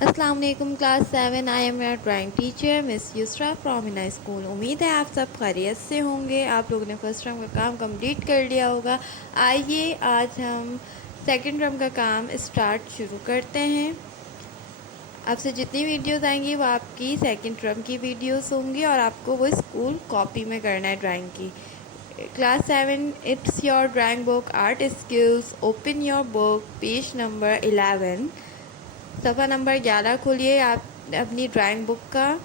अस्सलाम वालेकुम class 7। I am your drawing teacher miss Yusra from इना स्कूल। उम्मीद है आप सब खैरियत से होंगे। आप लोगों ने फर्स्ट टर्म का काम कंप्लीट कर लिया होगा। आइए आज हम सेकंड टर्म का काम स्टार्ट शुरू करते हैं। आपसे जितनी वीडियोस आएंगी वो आपकी सेकंड टर्म की वीडियोस होंगी और आपको वो स्कूल कॉपी में करना है ड्राइंग की। Class 7 it's your drawing book art skills. Open your book page number 11, सफ़ा नंबर 11 खोलिए आप अपनी ड्राइंग बुक का।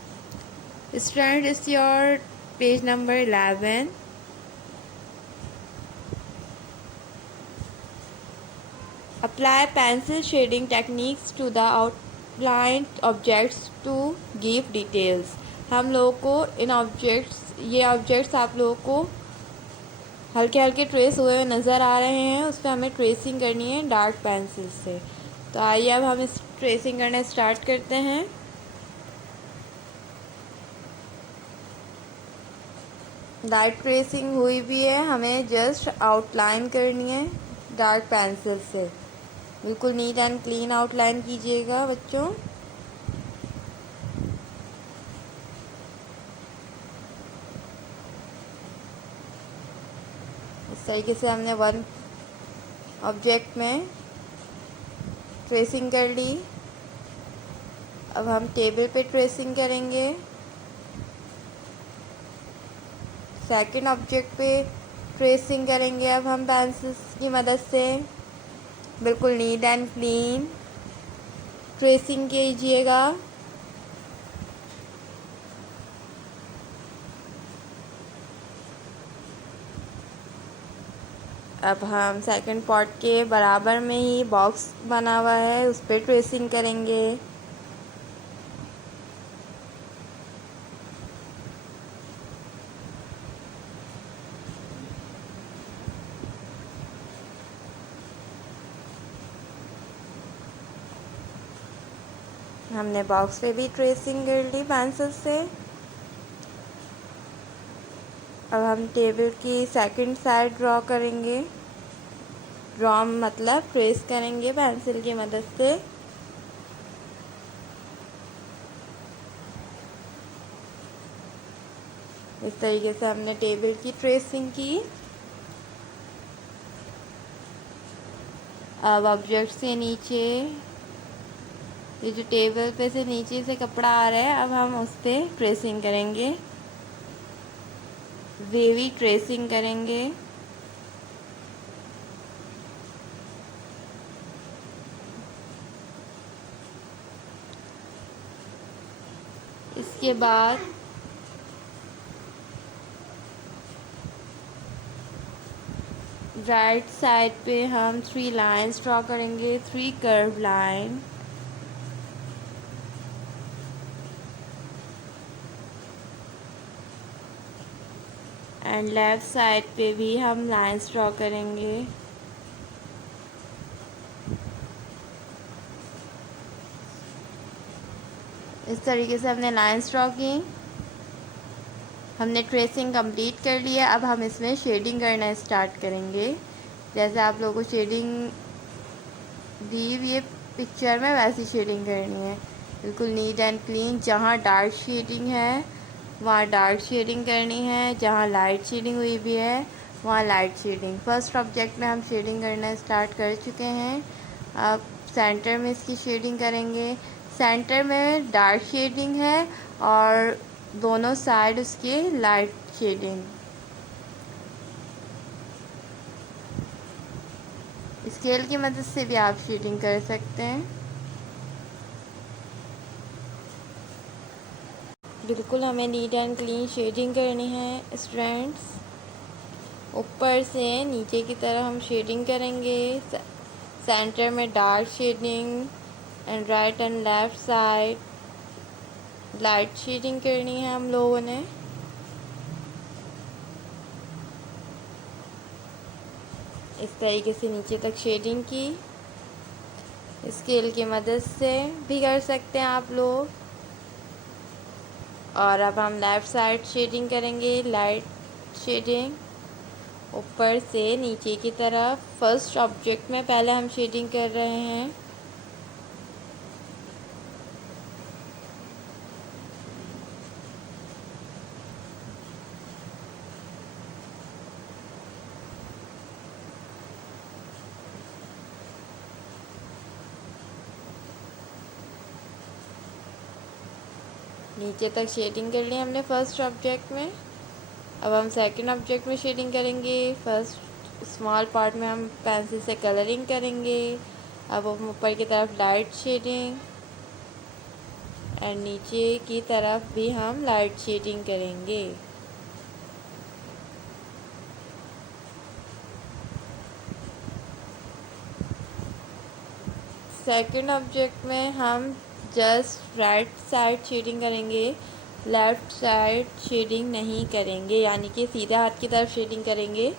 Student is your page number 11। Apply pencil shading techniques to the outline objects to give details. हम लोगों को इन ये objects आप लोगों को हल्के हल्के ट्रेस हुए हुए नज़र आ रहे हैं। उस पर हमें ट्रेसिंग करनी है डार्क पेंसिल से। तो आइए अब हम इस ट्रेसिंग करना स्टार्ट करते हैं। लाइट ट्रेसिंग हुई भी है, हमें जस्ट आउटलाइन करनी है डार्क पेंसिल से। बिल्कुल नीट एंड क्लीन आउटलाइन कीजिएगा बच्चों। इस तरीके से हमने वन ऑब्जेक्ट में ट्रेसिंग कर ली। अब हम टेबल पे ट्रेसिंग करेंगे। सेकंड ऑब्जेक्ट पे ट्रेसिंग करेंगे अब हम पेंसिल्स की मदद से। बिल्कुल नीट एंड क्लीन ट्रेसिंग कीजिएगा। अब हम सेकंड पॉट के बराबर में ही बॉक्स बना हुआ है उस पर ट्रेसिंग करेंगे। हमने बॉक्स पे भी ट्रेसिंग कर ली पेंसिल से। अब हम टेबल की सेकंड साइड ड्रॉ करेंगे। ड्रॉ मतलब ट्रेस करेंगे पेंसिल की मदद से। इस तरीके से हमने टेबल की ट्रेसिंग की। अब ऑब्जेक्ट से नीचे ये जो टेबल पे से नीचे से कपड़ा आ रहा है अब हम उस पर ट्रेसिंग करेंगे, वेवी ट्रेसिंग करेंगे। इसके बाद राइट साइड पे हम 3 लाइंस ड्रॉ करेंगे, 3 curve line. And left side पे भी हम लाइंस ड्रॉ करेंगे। इस तरीके से हमने लाइंस ड्रॉ की। हमने ट्रेसिंग कंप्लीट कर लिया। अब हम इसमें शेडिंग करना स्टार्ट करेंगे। जैसे आप लोगों को शेडिंग दी हुई है पिक्चर में वैसी शेडिंग करनी है। बिल्कुल नीट एंड क्लीन। जहाँ डार्क शेडिंग है वहाँ डार्क शेडिंग करनी है, जहाँ लाइट शेडिंग हुई भी है वहाँ लाइट शेडिंग। फर्स्ट ऑब्जेक्ट में हम शेडिंग करना स्टार्ट कर चुके हैं। अब सेंटर में इसकी शेडिंग करेंगे। सेंटर में डार्क शेडिंग है और दोनों साइड उसके लाइट शेडिंग। स्केल की मदद से भी आप शेडिंग कर सकते हैं। बिल्कुल हमें नीट एंड क्लीन शेडिंग करनी है स्टूडेंट्स। ऊपर से नीचे की तरफ हम शेडिंग करेंगे। सेंटर में dark shading and right and left side light shading करनी है हम लोगों ने। इस तरीके से नीचे तक शेडिंग की। स्केल की मदद से भी कर सकते हैं आप लोग। और अब हम लेफ़्ट साइड शेडिंग करेंगे, लाइट शेडिंग ऊपर से नीचे की तरफ। फर्स्ट ऑब्जेक्ट में पहले हम शेडिंग कर रहे हैं। नीचे तक शेडिंग कर ली हमने फर्स्ट ऑब्जेक्ट में। अब हम सेकंड ऑब्जेक्ट में शेडिंग करेंगे। फर्स्ट स्मॉल पार्ट में हम पेंसिल से कलरिंग करेंगे। अब हम ऊपर की तरफ लाइट शेडिंग और नीचे की तरफ भी हम लाइट शेडिंग करेंगे। सेकंड ऑब्जेक्ट में हम जस्ट राइट साइड शेडिंग करेंगे, लेफ़्ट साइड शेडिंग नहीं करेंगे, यानी कि सीधे हाथ की तरफ शेडिंग करेंगे,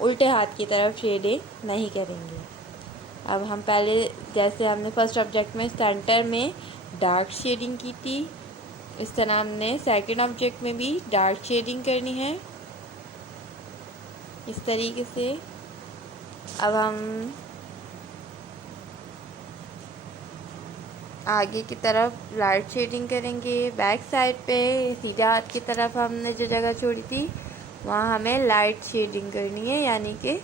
उल्टे हाथ की तरफ शेडिंग नहीं करेंगे। अब हम पहले जैसे हमने फर्स्ट ऑब्जेक्ट में सेंटर में डार्क शेडिंग की थी, इस तरह हमने सेकंड ऑब्जेक्ट में भी डार्क शेडिंग करनी है इस तरीके से। अब हम आगे की तरफ लाइट शेडिंग करेंगे। बैक साइड पे सीधे हाथ की तरफ हमने जो जगह छोड़ी थी वहाँ हमें लाइट शेडिंग करनी है, यानी कि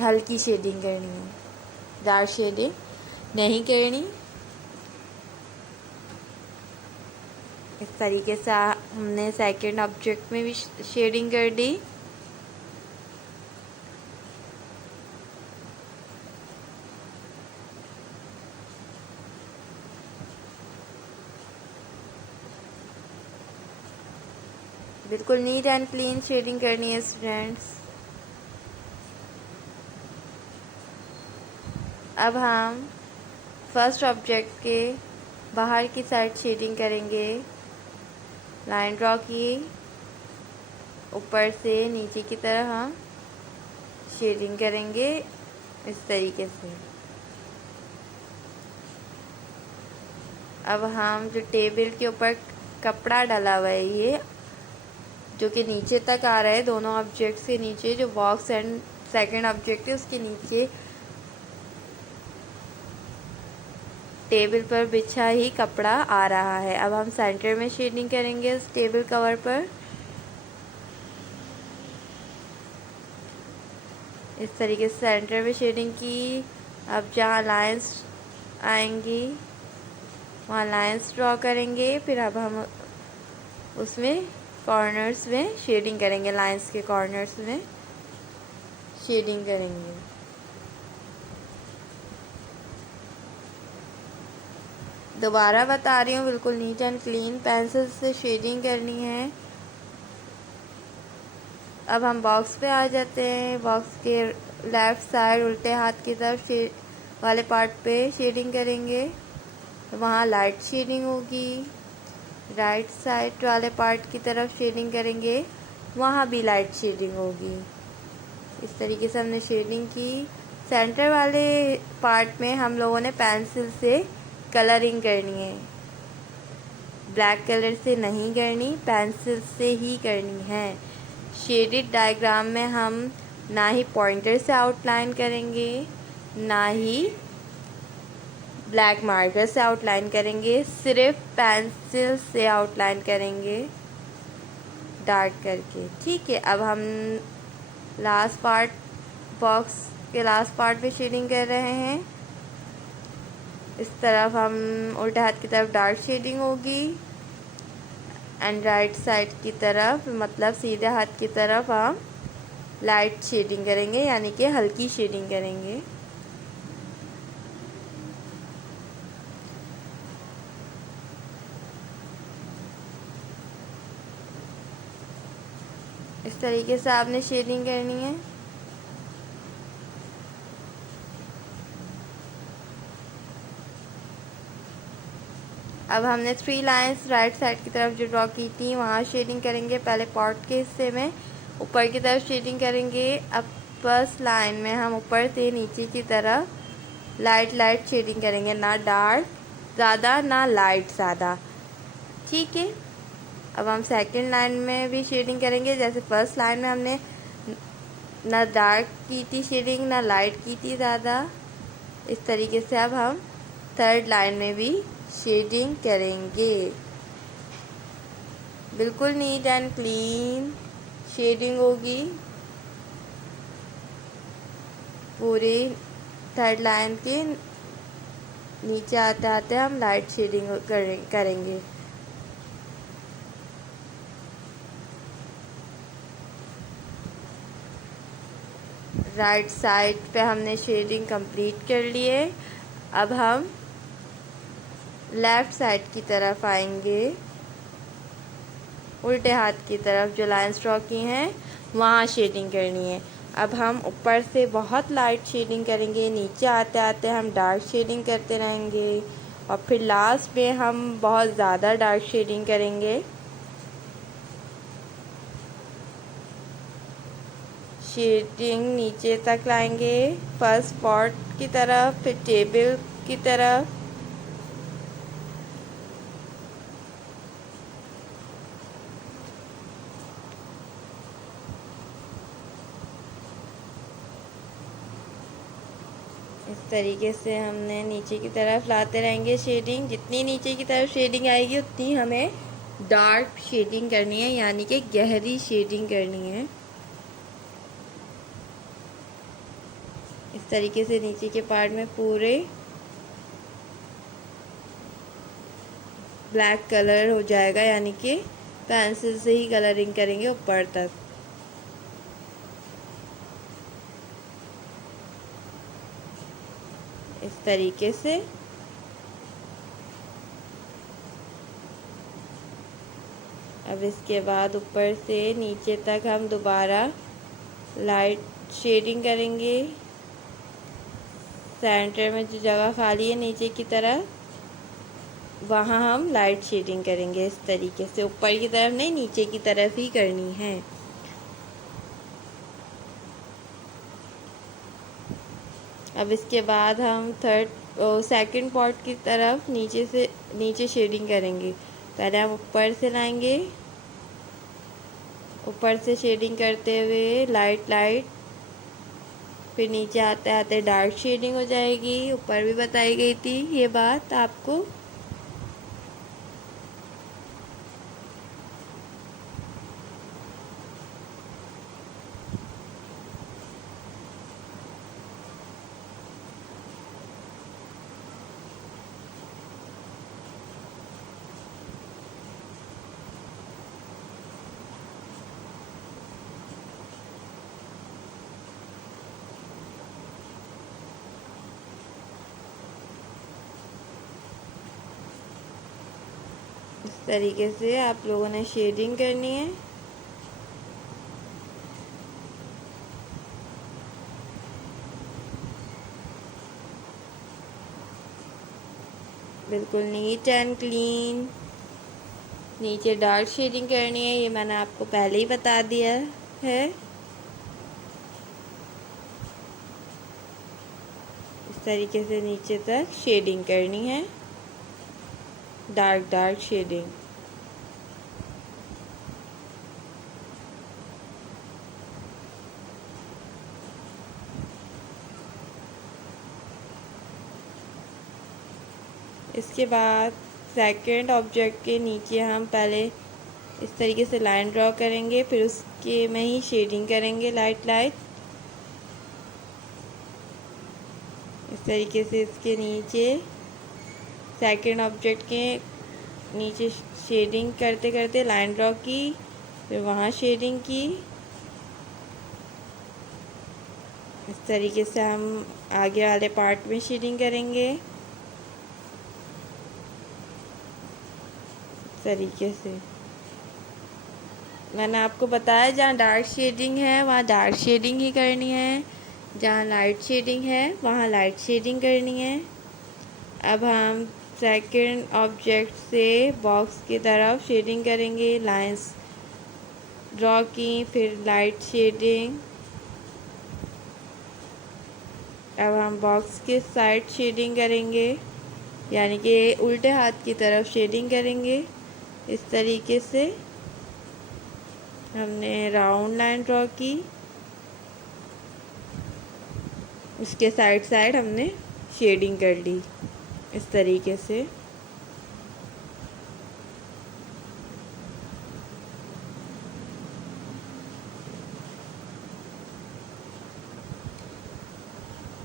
हल्की शेडिंग करनी है, डार्क शेडिंग नहीं करनी। इस तरीके से हमने सेकंड ऑब्जेक्ट में भी शेडिंग कर दी। बिल्कुल नीट एंड क्लीन शेडिंग करनी है स्टूडेंट्स। अब हम फर्स्ट ऑब्जेक्ट के बाहर की साइड शेडिंग करेंगे। लाइन ड्रॉ की, ऊपर से नीचे की तरफ हम शेडिंग करेंगे इस तरीके से। अब हम जो टेबल के ऊपर कपड़ा डाला हुआ है, ये जो कि नीचे तक आ रहा है, दोनों ऑब्जेक्ट से नीचे जो बॉक्स एंड सेकंड ऑब्जेक्ट है उसके नीचे टेबल पर बिछा ही कपड़ा आ रहा है। अब हम सेंटर में शेडिंग करेंगे इस टेबल कवर पर। इस तरीके से सेंटर में शेडिंग की। अब जहाँ लाइंस आएंगी वहाँ लाइंस ड्रॉ करेंगे। फिर अब हम उसमें कॉर्नर्स में शेडिंग करेंगे, लाइंस के कॉर्नर्स में शेडिंग करेंगे। दोबारा बता रही हूँ, बिल्कुल नीट एंड क्लीन पेंसिल से शेडिंग करनी है। अब हम बॉक्स पे आ जाते हैं। बॉक्स के लेफ़्ट साइड उल्टे हाथ की तरफ वाले पार्ट पे शेडिंग करेंगे, वहाँ लाइट शेडिंग होगी। राइट साइड वाले पार्ट की तरफ शेडिंग करेंगे, वहाँ भी लाइट शेडिंग होगी। इस तरीके से हमने शेडिंग की। सेंटर वाले पार्ट में हम लोगों ने पेंसिल से कलरिंग करनी है, ब्लैक कलर से नहीं करनी, पेंसिल से ही करनी है। शेडेड डायग्राम में हम ना ही पॉइंटर से आउटलाइन करेंगे, ना ही ब्लैक मार्कर से आउटलाइन करेंगे, सिर्फ पेंसिल से आउटलाइन करेंगे डार्क करके। ठीक है, अब हम लास्ट पार्ट, बॉक्स के लास्ट पार्ट पे शेडिंग कर रहे हैं। इस तरफ हम उल्टे हाथ की तरफ डार्क शेडिंग होगी एंड राइट साइड की तरफ, मतलब सीधे हाथ की तरफ हम लाइट शेडिंग करेंगे, यानी कि हल्की शेडिंग करेंगे। इस तरीके से आपने शेडिंग करनी है। अब हमने 3 लाइंस राइट साइड की तरफ जो ड्रॉ की थी वहाँ शेडिंग करेंगे। पहले पॉट के हिस्से में ऊपर की तरफ शेडिंग करेंगे। अब फर्स्ट लाइन में हम ऊपर से नीचे की तरफ लाइट शेडिंग करेंगे, ना डार्क ज़्यादा ना लाइट ज़्यादा। ठीक है, अब हम सेकंड लाइन में भी शेडिंग करेंगे। जैसे फर्स्ट लाइन में हमने ना डार्क की थी शेडिंग, ना लाइट की थी ज़्यादा, इस तरीके से अब हम थर्ड लाइन में भी शेडिंग करेंगे। बिल्कुल नीट एंड क्लीन शेडिंग होगी पूरी थर्ड लाइन के नीचे आते आते हम लाइट शेडिंग करेंगे। राइट साइड पे हमने शेडिंग कंप्लीट कर लिए। अब हम लेफ़्ट साइड की तरफ आएंगे, उल्टे हाथ की तरफ जो लाइन्स ड्रॉ की हैं वहाँ शेडिंग करनी है। अब हम ऊपर से बहुत लाइट शेडिंग करेंगे, नीचे आते आते हम डार्क शेडिंग करते रहेंगे और फिर लास्ट में हम बहुत ज़्यादा डार्क शेडिंग करेंगे। शेडिंग नीचे तक लाएंगे, फर्स्ट पॉट की तरफ, फिर टेबल की तरफ। इस तरीके से हमने नीचे की तरफ लाते रहेंगे शेडिंग। जितनी नीचे की तरफ शेडिंग आएगी उतनी हमें डार्क शेडिंग करनी है, यानी कि गहरी शेडिंग करनी है। इस तरीके से नीचे के पार्ट में पूरे ब्लैक कलर हो जाएगा, यानी कि पेंसिल से ही कलरिंग करेंगे ऊपर तक। इस तरीके से अब इसके बाद ऊपर से नीचे तक हम दोबारा लाइट शेडिंग करेंगे। सेंटर में जो जगह खाली है नीचे की तरफ वहाँ हम लाइट शेडिंग करेंगे। इस तरीके से ऊपर की तरफ नहीं, नीचे की तरफ ही करनी है। अब इसके बाद हम सेकंड पॉट की तरफ नीचे शेडिंग करेंगे। पहले हम ऊपर से लाएंगे, ऊपर से शेडिंग करते हुए लाइट, फिर नीचे आते आते डार्क शेडिंग हो जाएगी। ऊपर भी बताई गई थी ये बात आपको। इस तरीके से आप लोगों ने शेडिंग करनी है। बिल्कुल नीट एंड क्लीन। नीचे डार्क शेडिंग करनी है, ये मैंने आपको पहले ही बता दिया है। इस तरीके से नीचे तक शेडिंग करनी है, डार्क शेडिंग। इसके बाद सेकंड ऑब्जेक्ट के नीचे हम पहले इस तरीके से लाइन ड्रॉ करेंगे, फिर उसके में ही शेडिंग करेंगे लाइट। इस तरीके से इसके नीचे सेकंड ऑब्जेक्ट के नीचे शेडिंग करते करते लाइन ड्रॉ की, फिर वहाँ शेडिंग की। इस तरीके से हम आगे वाले पार्ट में शेडिंग करेंगे। इस तरीके से मैंने आपको बताया, जहाँ डार्क शेडिंग है वहाँ डार्क शेडिंग ही करनी है, जहाँ लाइट शेडिंग है वहाँ लाइट शेडिंग करनी है। अब हम सेकंड ऑब्जेक्ट से बॉक्स की तरफ शेडिंग करेंगे। लाइंस ड्रॉ की, फिर लाइट शेडिंग। अब हम बॉक्स के साइड शेडिंग करेंगे, यानी कि उल्टे हाथ की तरफ शेडिंग करेंगे। इस तरीके से हमने राउंड लाइन ड्रॉ की, उसके साइड हमने शेडिंग कर ली। इस तरीके से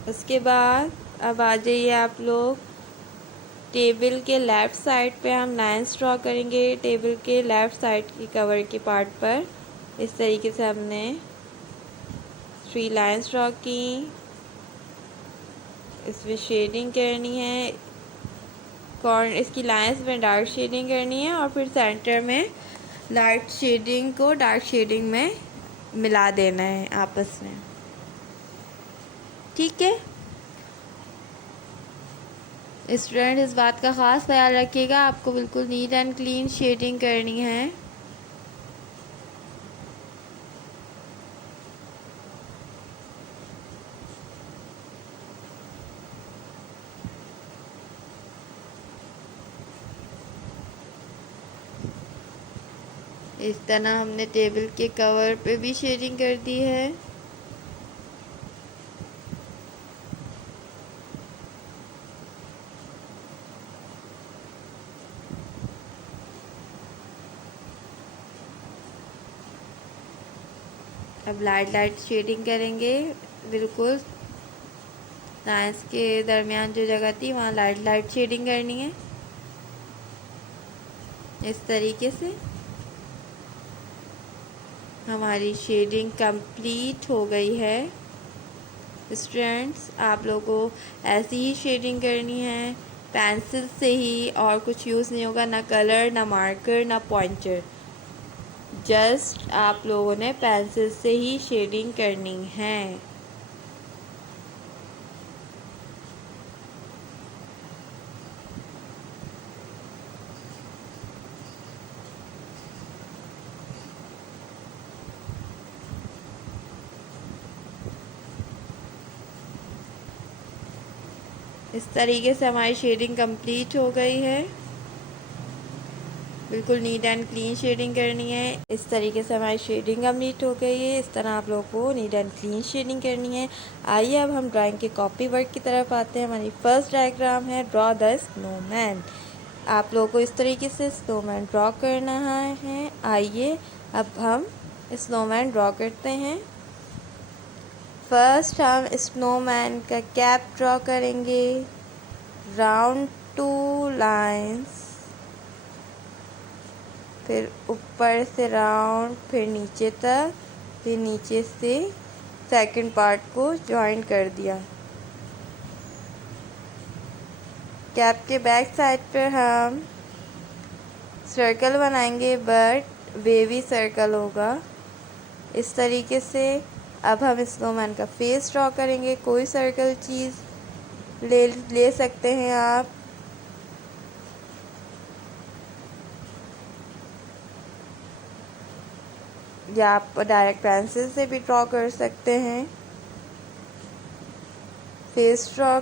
उसके बाद अब आ जाइए आप लोग टेबल के लेफ़्ट साइड पे हम लाइंस ड्रॉ करेंगे। टेबल के लेफ़्ट साइड की कवर के पार्ट पर इस तरीके से हमने 3 लाइंस ड्रॉ की। इसमें शेडिंग करनी है, इसकी लाइंस में डार्क शेडिंग करनी है और फिर सेंटर में लाइट शेडिंग को डार्क शेडिंग में मिला देना है आपस में। ठीक है स्टूडेंट, इस बात का ख़ास ख्याल रखिएगा, आपको बिल्कुल नीट एंड क्लीन शेडिंग करनी है। इस तरह हमने टेबल के कवर पे भी शेडिंग कर दी है। अब लाइट शेडिंग करेंगे, बिल्कुल लाइंस के दरमियान जो जगह थी वहाँ लाइट शेडिंग करनी है इस तरीके से। हमारी शेडिंग कंप्लीट हो गई है। स्टूडेंट्स, आप लोगों को ऐसी ही शेडिंग करनी है, पेंसिल से ही, और कुछ यूज़ नहीं होगा, ना कलर, ना मार्कर, ना पॉइंटर। जस्ट आप लोगों ने पेंसिल से ही शेडिंग करनी है। इस तरीके से हमारी शेडिंग कंप्लीट हो गई है। बिल्कुल नीट एंड क्लीन शेडिंग करनी है। इस तरीके से हमारी शेडिंग कंप्लीट हो गई है। इस तरह आप लोगों को नीट एंड क्लीन शेडिंग करनी है। आइए अब हम ड्राइंग के कॉपी वर्क की तरफ आते हैं। हमारी फर्स्ट डायग्राम है ड्रॉ द स्नोमैन। आप लोगों को इस तरीके से स्नोमैन ड्रॉ करना है। आइए अब हम स्नोमैन ड्रॉ करते हैं। फर्स्ट हम स्नोमैन का कैप ड्रॉ करेंगे। राउंड 2 लाइंस, फिर ऊपर से राउंड, फिर नीचे तक, फिर नीचे से सेकंड पार्ट को जॉइन कर दिया। कैप के बैक साइड पर हम सर्कल बनाएंगे, बट वेवी सर्कल होगा इस तरीके से। अब हम स्नोमैन का फेस ड्रॉ करेंगे। कोई सर्कल चीज़ ले सकते हैं आप। या आप डायरेक्ट पेंसिल से भी ड्रॉ कर सकते हैं। फेस ड्रॉ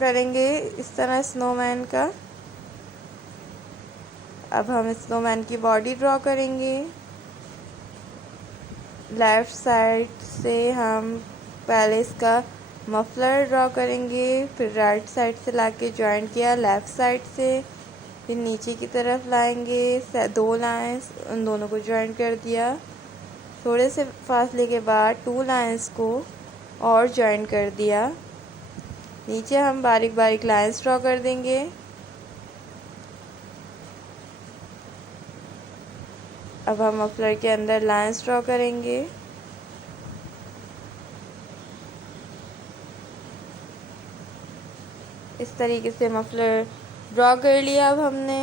करेंगे इस तरह स्नोमैन का। अब हम स्नोमैन की बॉडी ड्रॉ करेंगे। लेफ़्ट साइड से हम पहले इसका मफलर ड्रॉ करेंगे, फिर राइट साइड से लाके जॉइन किया लेफ़्ट साइड से, फिर नीचे की तरफ लाएंगे 2 लाइंस, उन दोनों को जॉइन कर दिया। थोड़े से फासले के बाद 2 लाइंस को और जॉइन कर दिया। नीचे हम बारीक बारीक लाइंस ड्रॉ कर देंगे। अब हम मफलर के अंदर लाइंस ड्रॉ करेंगे। इस तरीके से मफलर ड्रॉ कर लिया अब हमने।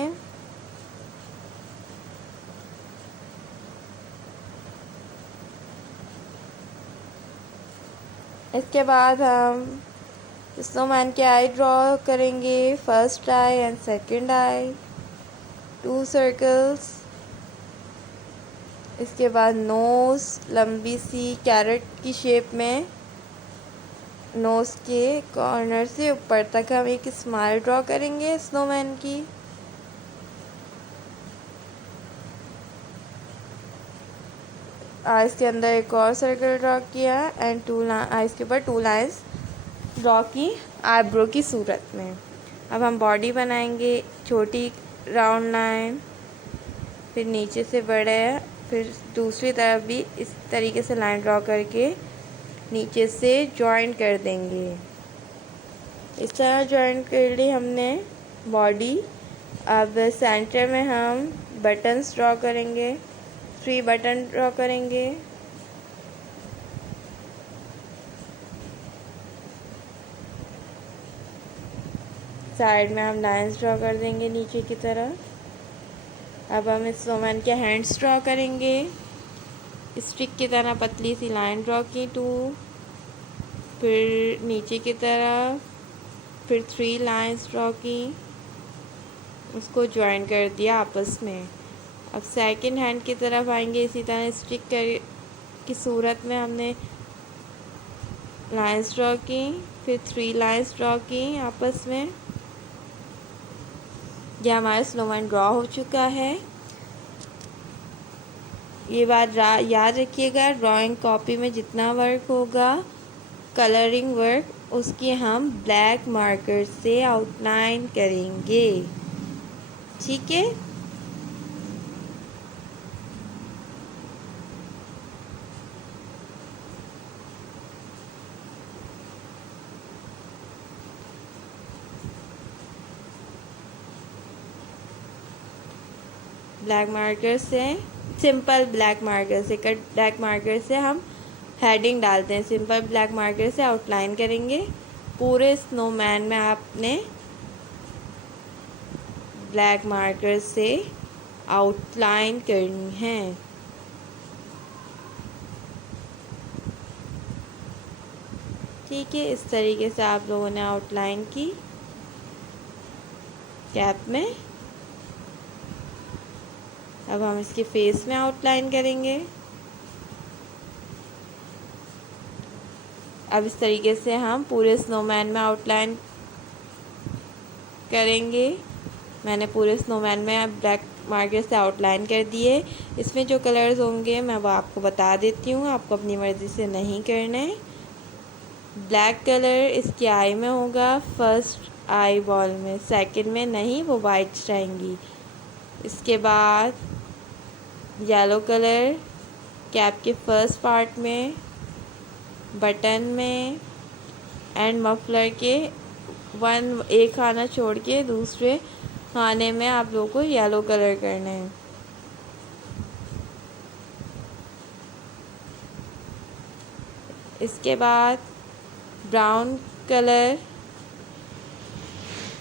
इसके बाद हम स्नोमैन के आई ड्रॉ करेंगे, first I and second I, 2 circles. इसके बाद नोज़ लंबी सी कैरेट की शेप में, नोज़ के कॉर्नर से ऊपर तक हम एक स्माइल ड्रॉ करेंगे स्नोमैन की। आइज़ के अंदर एक और सर्कल ड्रॉ किया एंड आइज़ के ऊपर 2 लाइंस ड्रॉ की आईब्रो की सूरत में। अब हम बॉडी बनाएंगे, छोटी राउंड लाइन, फिर नीचे से बड़े, फिर दूसरी तरफ भी इस तरीके से लाइन ड्रॉ करके नीचे से जॉइन कर देंगे। इस तरह जॉइन कर ली हमने बॉडी। अब सेंटर में हम बटन्स ड्रॉ करेंगे, 3 बटन ड्रॉ करेंगे। साइड में हम लाइंस ड्रॉ कर देंगे नीचे की तरफ। अब हम इस स्नोमैन के हैंड्स ड्रॉ करेंगे, स्टिक की तरह पतली सी लाइन ड्रॉ की 2, फिर नीचे की तरफ, फिर 3 लाइंस ड्रॉ की, उसको ज्वाइन कर दिया आपस में। अब सेकंड हैंड की तरफ आएंगे, इसी तरह स्टिक कर की सूरत में हमने लाइंस ड्रॉ की, फिर 3 लाइंस ड्रॉ की आपस में। यह हमारा स्नोमैन ड्रॉ हो चुका है। ये बात याद रखिएगा, ड्राइंग कॉपी में जितना वर्क होगा कलरिंग वर्क, उसकी हम ब्लैक मार्कर से आउटलाइन करेंगे, ठीक है। ब्लैक मार्कर से, सिंपल ब्लैक मार्कर से, कट ब्लैक मार्कर से हम हेडिंग डालते हैं, सिंपल ब्लैक मार्कर से आउटलाइन करेंगे। पूरे स्नोमैन में आपने ब्लैक मार्कर से आउटलाइन करनी है। ठीक है, इस तरीके से आप लोगों ने आउटलाइन की कैप में। अब हम इसके फेस में आउटलाइन करेंगे। अब इस तरीके से हम पूरे स्नोमैन में आउटलाइन करेंगे। मैंने पूरे स्नोमैन में ब्लैक मार्कर से आउटलाइन कर दिए। इसमें जो कलर्स होंगे मैं वो आपको बता देती हूँ, आपको अपनी मर्ज़ी से नहीं करना है। ब्लैक कलर इसकी आई में होगा, फर्स्ट आई बॉल में, सेकंड में नहीं, वो वाइट्स रहेंगी। इसके बाद येलो कलर कैप के फर्स्ट पार्ट में, बटन में एंड मफलर के एक खाना छोड़ के दूसरे खाने में आप लोगों को येलो कलर करना है। इसके बाद ब्राउन कलर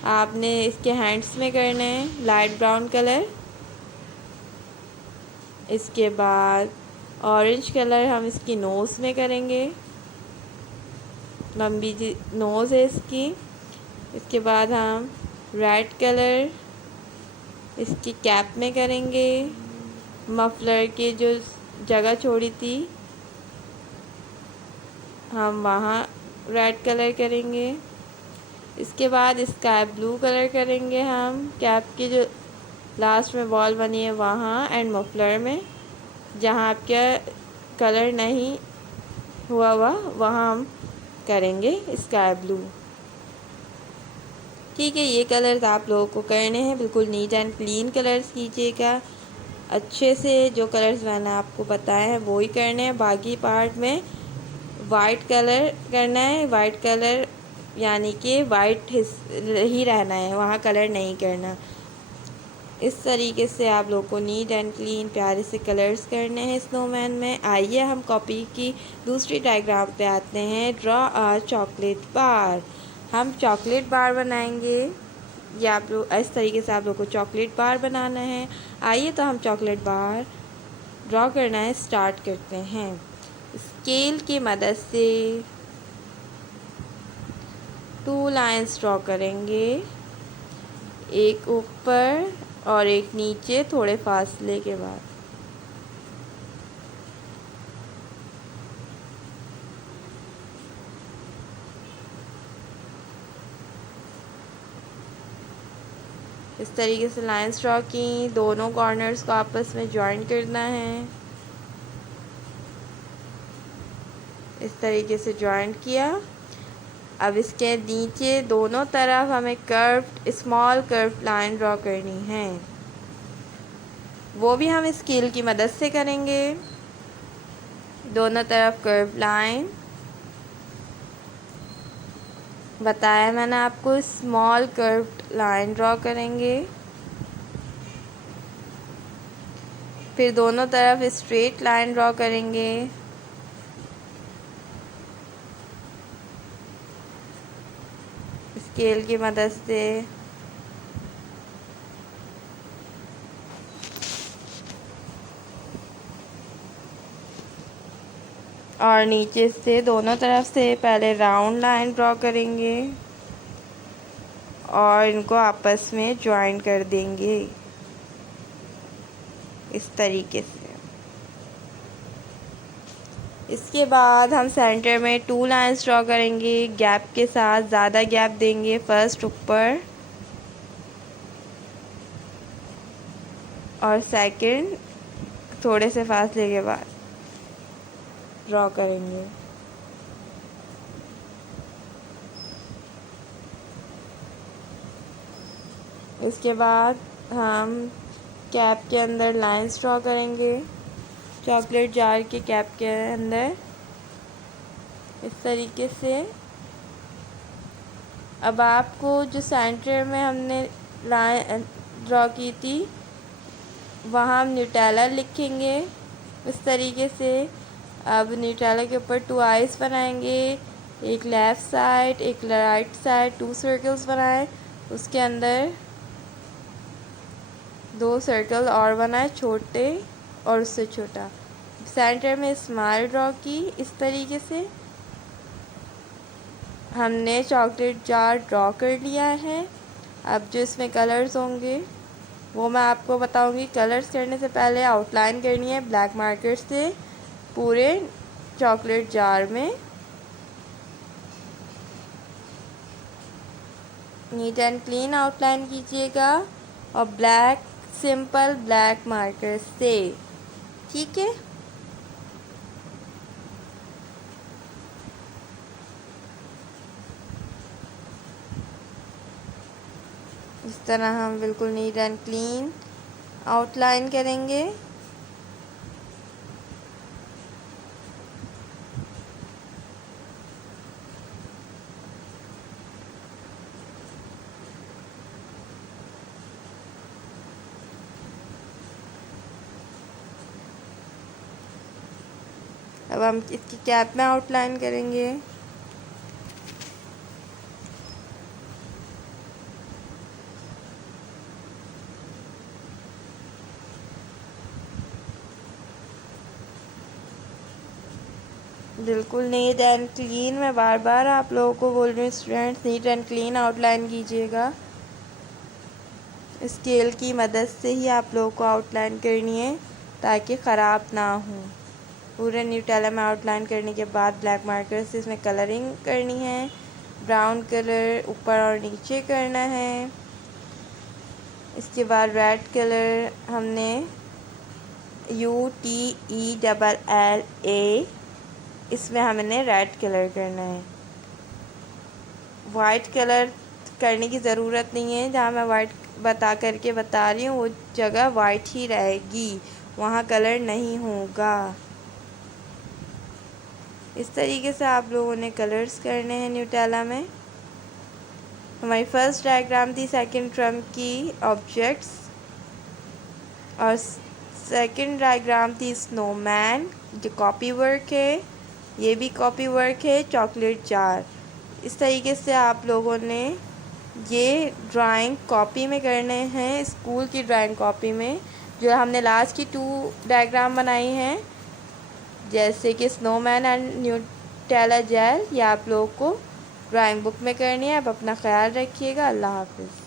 आपने इसके हैंड्स में करना है, लाइट ब्राउन कलर। इसके बाद ऑरेंज कलर हम इसकी नोज़ में करेंगे, लंबी नोज़ है इसकी। इसके बाद हम रेड कलर इसकी कैप में करेंगे, मफलर के जो जगह छोड़ी थी हम वहाँ रेड कलर करेंगे। इसके बाद स्काई ब्लू कलर करेंगे हम कैप की जो लास्ट में बॉल बनी है वहाँ, एंड मफलर में जहाँ आपका कलर नहीं हुआ वहाँ हम करेंगे स्काई ब्लू। ठीक है, ये कलर्स आप लोगों को करने हैं, बिल्कुल नीट एंड क्लीन कलर्स कीजिएगा अच्छे से। जो कलर्स मैंने आपको बताए हैं वो ही करने हैं। बाकी पार्ट में वाइट कलर करना है, वाइट कलर यानी कि वाइट ही रहना है, वहाँ कलर नहीं करना। इस तरीके से आप लोगों को नीट एंड क्लीन प्यारे से कलर्स करने हैं स्नोमैन में। आइए हम कॉपी की दूसरी डायग्राम पे आते हैं। Draw a chocolate bar. हम चॉकलेट बार बनाएंगे, या आप लोग इस तरीके से आप लोग को चॉकलेट बार बनाना है। आइए तो हम चॉकलेट बार ड्रॉ करना है स्टार्ट करते हैं। स्केल की मदद से 2 लाइंस ड्रॉ करेंगे, एक ऊपर और एक नीचे थोड़े फासले के बाद। इस तरीके से लाइंस ड्रॉ की, दोनों कॉर्नर्स को आपस में ज्वाइन करना है। इस तरीके से ज्वाइन किया। अब इसके नीचे दोनों तरफ हमें curved small curved line draw करनी है, वो भी हम स्केल की मदद से करेंगे। दोनों तरफ कर्व्ड लाइन। बताया मैंने आपको, स्मॉल कर्व्ड लाइन ड्रॉ करेंगे, फिर दोनों तरफ स्ट्रेट लाइन ड्रॉ करेंगे, स्केल की मदद से। और नीचे से दोनों तरफ से पहले राउंड लाइन ड्रॉ करेंगे और इनको आपस में ज्वाइन कर देंगे इस तरीके से। इसके बाद हम सेंटर में 2 लाइंस ड्रॉ करेंगे, गैप के साथ, ज़्यादा गैप देंगे, फर्स्ट ऊपर और सेकंड थोड़े से फासले के बाद ड्रॉ करेंगे। इसके बाद हम कैप के अंदर लाइंस ड्रॉ करेंगे, चॉकलेट जार के कैप के अंदर इस तरीके से। अब आपको जो सेंटर में हमने लाइन ड्रॉ की थी वहाँ हम न्यूटेला लिखेंगे इस तरीके से। अब न्यूटेला के ऊपर 2 आइज़ बनाएंगे, एक लेफ़्ट साइड एक राइट साइड, 2 सर्कल्स बनाए, उसके अंदर 2 सर्कल और बनाए, छोटे और उससे छोटा। सेंटर में स्माइल ड्रॉ की इस तरीके से। हमने चॉकलेट जार ड्रॉ कर लिया है। अब जो इसमें कलर्स होंगे वो मैं आपको बताऊंगी। कलर्स करने से पहले आउटलाइन करनी है ब्लैक मार्कर से पूरे चॉकलेट जार में, नीट एंड क्लीन आउटलाइन कीजिएगा और ब्लैक सिंपल ब्लैक मार्कर से, ठीक है। इस तरह हम बिल्कुल नीट एंड क्लीन आउटलाइन करेंगे। अब हम इसकी कैप में आउटलाइन करेंगे। बिल्कुल नीट एंड क्लीन, मैं बार बार आप लोगों को बोल रही हूँ students, neat and clean outline कीजिएगा। स्केल की मदद से ही आप लोगों को आउटलाइन करनी है ताकि ख़राब ना हो। पूरे न्यूटेला में आउटलाइन करने के बाद ब्लैक मार्कर से इसमें कलरिंग करनी है। ब्राउन कलर ऊपर और नीचे करना है। इसके बाद रेड कलर हमने UTELLA, इसमें हमने रेड कलर करना है। वाइट कलर करने की ज़रूरत नहीं है, जहाँ मैं वाइट बता रही हूँ वो जगह वाइट ही रहेगी, वहाँ कलर नहीं होगा। इस तरीके से आप लोगों ने कलर्स करने हैं न्यूटेला में। हमारी फर्स्ट डायग्राम थी सेकंड टर्म की ऑब्जेक्ट्स और सेकंड डायग्राम थी स्नोमैन, जो कॉपी वर्क है, ये भी कॉपी वर्क है, चॉकलेट जार। इस तरीके से आप लोगों ने ये ड्राइंग कॉपी में करने हैं, स्कूल की ड्राइंग कॉपी में। जो हमने लास्ट की 2 डायग्राम बनाई हैं जैसे कि स्नोमैन एंड न्यूटेला जेल, ये आप लोगों को ड्राइंग बुक में करनी है। अब अपना ख्याल रखिएगा। अल्लाह हाफिज़।